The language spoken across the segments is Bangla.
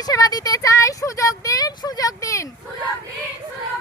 পরিষেবা দিতে চাই। সুযোগ দিন সুযোগ দিন। অফিসিয়ালদের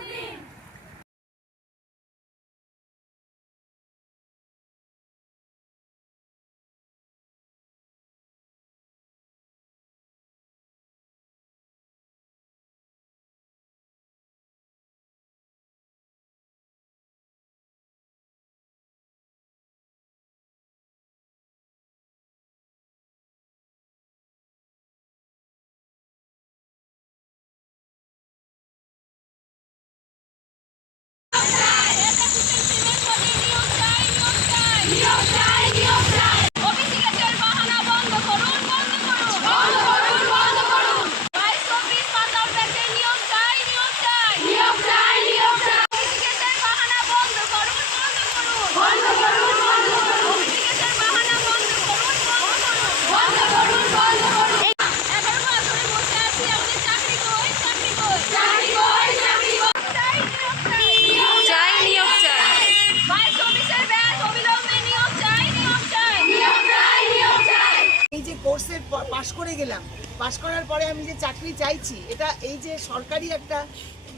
পাশ করে গেলাম। পাশ করার পরে আমি যে চাকরি চাইছি, এটা এই যে সরকারি একটা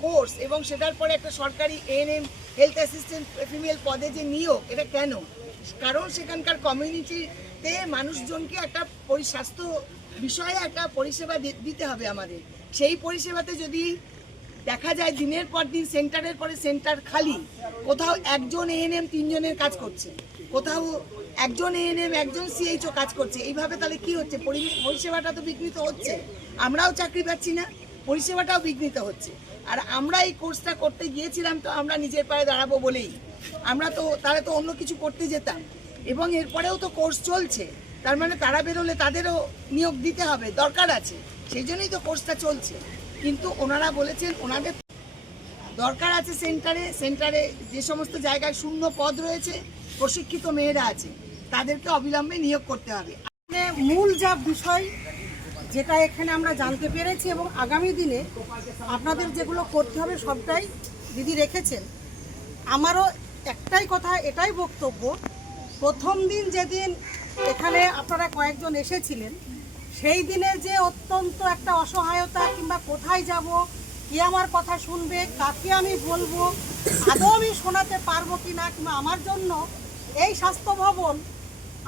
কোর্স এবং সেটার পরে একটা সরকারি এএনএম হেলথ অ্যাসিস্ট্যান্ট ফিমেল পদে যে নিয়োগ, এটা কেন? কারণ সেখানকার কমিউনিটিতে মানুষজনকে একটা পরি- স্বাস্থ্য বিষয়ে একটা পরিষেবা দিতে হবে আমাদের। সেই পরিষেবাতে যদি দেখা যায় দিনের পর দিন সেন্টারের পরে সেন্টার খালি, কোথাও একজন এএনএম তিনজনের কাজ করছে, কোথাও একজন এএনএম একজন সিএইচও কাজ করছে। এইভাবে তাহলে কি হচ্ছে? পরিষেবাটা তো বিঘ্নিত হচ্ছে। আমরাও চাকরি পাচ্ছি না, পরিষেবাটাও বিঘ্নিত হচ্ছে। আর আমরা এই কোর্সটা করতে গিয়েছিলাম তো আমরা নিজের পায়ে দাঁড়াবো বলেই। আমরা তো তারা তো অন্য কিছু করতে যেতাম। এবং এরপরেও তো কোর্স চলছে। তার মানে তারা বেরোলে তাদেরও নিয়োগ দিতে হবে, দরকার আছে। সেই জন্যই তো কোর্সটা চলছে। কিন্তু ওনারা বলেছেন, ওনাদের দরকার আছে সেন্টারে। সেন্টারে যে সমস্ত জায়গায় শূন্য পদ রয়েছে, প্রশিক্ষিত মেয়েরা আছে। তাদেরকে অবিলম্বে নিয়োগ করতে হবে। মূল যা বিষয়, যেটা এখানে আমরা জানতে পেরেছি এবং আগামী দিনে আপনাদের যেগুলো করতে হবে সবটাই দিদি রেখেছেন। আমারও একটাই কথা, এটাই বক্তব্য। প্রথম দিন যেদিন এখানে আপনারা কয়েকজন এসেছিলেন, সেই দিনের যে অত্যন্ত একটা অসহায়তা কিংবা কোথায় যাব, কে আমার কথা শুনবে, কাকে আমি বলব, আদৌ আমি শোনাতে পারব কি না কিংবা আমার জন্য এই স্বাস্থ্য ভবন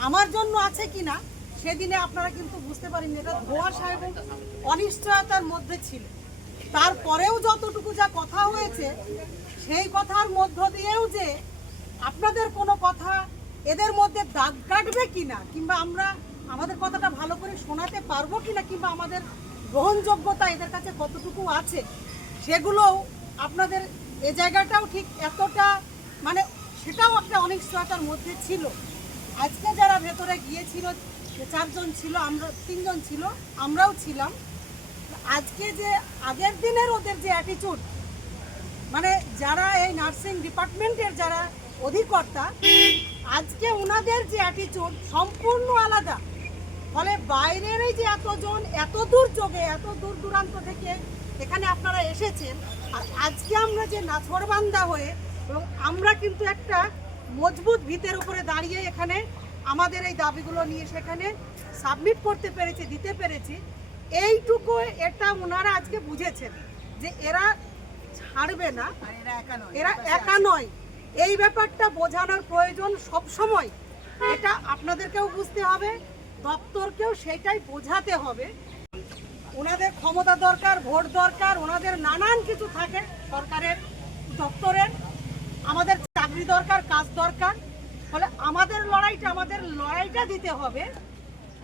আমার জন্য আছে কি না সেদিনে আপনারা কিন্তু বুঝতে পারেননি। এটা ধোঁয়াশা এবং অনিশ্চয়তার মধ্যে ছিল তারপরেও যতটুকু যা কথা হয়েছে, সেই কথার মধ্য দিয়েও যে আপনাদের কোনো কথা এদের মধ্যে দাগ কাটবে কি না কিংবা আমরা আমাদের কথাটা ভালো করে শোনাতে পারব কি না কিংবা আমাদের গ্রহণযোগ্যতা এদের কাছে কতটুকু আছে, সেগুলোও আপনাদের এ জায়গাটাও ঠিক এতটা মানে সেটাও একটা অনিশ্চয়তার মধ্যে ছিল। আজকে যারা ভেতরে গিয়েছিল চারজন ছিল, আমরা তিনজন ছিল, আমরাও ছিলাম। আজকে যে আগের দিনের ওদের যে অ্যাটিচিউড মানে যারা এই নার্সিং ডিপার্টমেন্টের যারা অধিকর্তা, আজকে ওনাদের যে অ্যাটিচিউড সম্পূর্ণ আলাদা। ফলে বাইরের এই যে এতজন, এত দূর যোগে, এত দূর দূরান্ত থেকে এখানে আপনারা এসেছেন, আর আজকে আমরা যে নাছরবান্দা হয়ে, এবং আমরা কিন্তু একটা মজবুত ভিতের উপরে দাঁড়িয়ে এখানে আমাদের এই দাবিগুলো নিয়ে সেখানে সাবমিট করতে পেরেছি দিতে পেরেছি। এইটুকু এটা ওনারা আজকে বুঝেছেন যে এরা ছাড়বে না একা এরা একা নয়। এই ব্যাপারটা বোঝানোর প্রয়োজন সব সময় এটা আপনাদেরকেও বুঝতে হবে দপ্তরকেও সেটাই বোঝাতে হবে। ওনাদের ক্ষমতা দরকার ভোট দরকার ওনাদের নানান কিছু থাকে সরকারের দপ্তরের। আমাদের চাকরি দরকার কাজ দরকার ফলে আমাদের লড়াইটা আমাদের লড়াইটা দিতে হবে।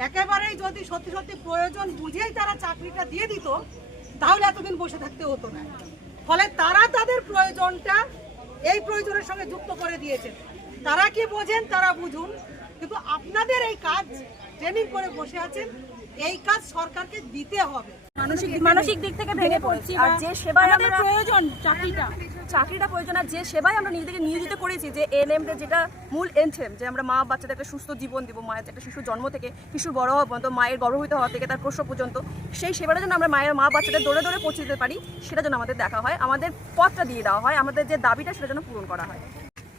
একেবারেই যদি সত্যি সত্যি প্রয়োজন বুঝেই তারা চাকরিটা দিয়ে দিত তাহলে এতদিন বসে থাকতে হতো না। ফলে তারা তাদের প্রয়োজনটা এই প্রয়োজনের সঙ্গে যুক্ত করে দিয়েছেন। তারা কি বোঝেন তারা বুঝুন। কিন্তু আপনাদের এই কাজ ট্রেনিং করে বসে আছেন এই কাজ সরকারকে দিতে হবে। মানসিক মানসিক দিক থেকে ভেঙে পড়ছি আর যে সেবা প্রয়োজন চাকরিটা। চাকরিটা প্রয়োজন আর যে সেবায় আমরা নিজেদেরকে নিয়োজিত করেছি, যে এনএম যেটা মূল এনথেম যে আমরা মা বাচ্চাদেরকে সুস্থ জীবন দিব, মায়ের একটা শিশু জন্ম থেকে শিশু বড় হওয়া পর্যন্ত, মায়ের গর্ভবতী হওয়া থেকে, তার প্রসব পর্যন্ত, সেই সেবাটা যেন আমরা মায়ের মা বাচ্চাদের দৌড়ে দৌড়ে পৌঁছে দিতে পারি সেটা যেন আমাদের দেখা হয়, আমাদের পথটা দিয়ে দেওয়া হয়, আমাদের যে দাবিটা সেটা যেন পূরণ করা হয়।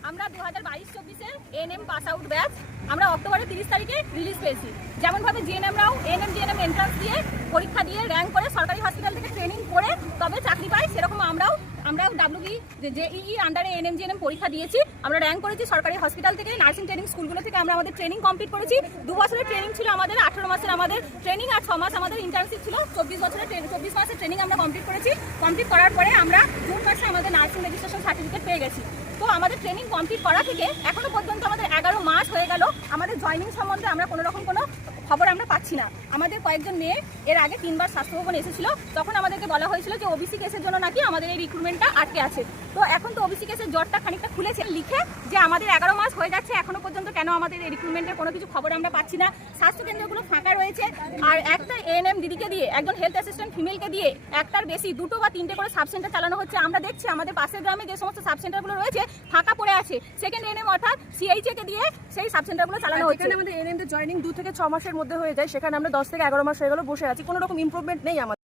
আমরা দু হাজার বাইশ চব্বিশের এনএম পাস আউট ব্যাচ আমরা অক্টোবরের তিরিশ তারিখে রিলিজ পেয়েছি। যেমনভাবে জিএনএমরাও এনএম জিএনএম এন্ট্রান্স দিয়ে পরীক্ষা দিয়ে র্যাঙ্ক করে সরকারি হসপিটাল থেকে ট্রেনিং করে তবে চাকরি পাই সেরকম আমরাও আমরাও ডাব্লুবি যে ইই আন্ডারে এন এমজিএনএম পরীক্ষা দিয়েছি, আমরা র্যাঙ্ক করেছি সরকারি হসপিটাল থেকে নার্সিং ট্রেনিং স্কুলগুলো থেকে, আমরা আমাদের ট্রেনিং কমপ্লিট করেছি। দু বছরের ট্রেনিং ছিল আমাদের, আঠেরো মাসের আমাদের ট্রেনিং আর ছ মাস আমাদের ইন্টার্নশিপ ছিল, চব্বিশ বছরের চব্বিশ মাসের ট্রেনিং আমরা কমপ্লিট করেছি। কমপ্লিট করার পরে আমরা জুন মাসে আমাদের নার্সিং রেজিস্ট্রেশন সার্টিফিকেট পেয়ে গেছি। তো আমাদের ট্রেনিং কমপ্লিট করা থেকে এখনও পর্যন্ত আমাদের এগারো মাস হয়ে গেল। আমাদের জয়নিং সম্বন্ধে আমরা কোনো রকম কোনো খবর আমরা পাচ্ছি না। আমাদের কয়েকজন মেয়ে এর আগে তিনবার স্বাস্থ্য ভবন এসেছিল। তখন আমাদেরকে বলা হয়েছিল যে ওবিসি কেসের জন্য নাকি আমাদের এই রিক্রুটমেন্টটা আটকে আছে। তো এখন তো ওবিসি কেসের জ্বরটা খানিকটা খুলেছে। লিখে যে আমাদের এগারো মাস হয়ে যাচ্ছে এখনও পর্যন্ত কেন আমাদের রিক্রুটমেন্টের কোনো কিছু খবর আমরা পাচ্ছি না? স্বাস্থ্য কেন্দ্রগুলো ফাঁকা রয়েছে। আর একটা এএনএম দিদিকে দিয়ে একজন হেলথ অ্যাসিস্ট্যান্ট ফিমেলকে দিয়ে একটার বেশি দুটো বা তিনটে করে সাব সেন্টার চালানো হচ্ছে। আমরা দেখছি আমাদের পাশের গ্রামে যে সমস্ত সাব সেন্টারগুলো রয়েছে ফাঁকা পড়ে আছে। সেকেন্ড এএনএম অর্থাৎ সিএইচএ কে দিয়ে সেই সাব সেন্টারগুলো চালানো হচ্ছে। আমাদের এনএমদের জয়নিং দু থেকে ছ মাসের মধ্যে হয়ে যায় সেখানে আমরা দশ থেকে এগারো মাস হয়ে গেল বসে আছি। কোনো রকম ইমপ্রুভমেন্ট নেই আমাদের।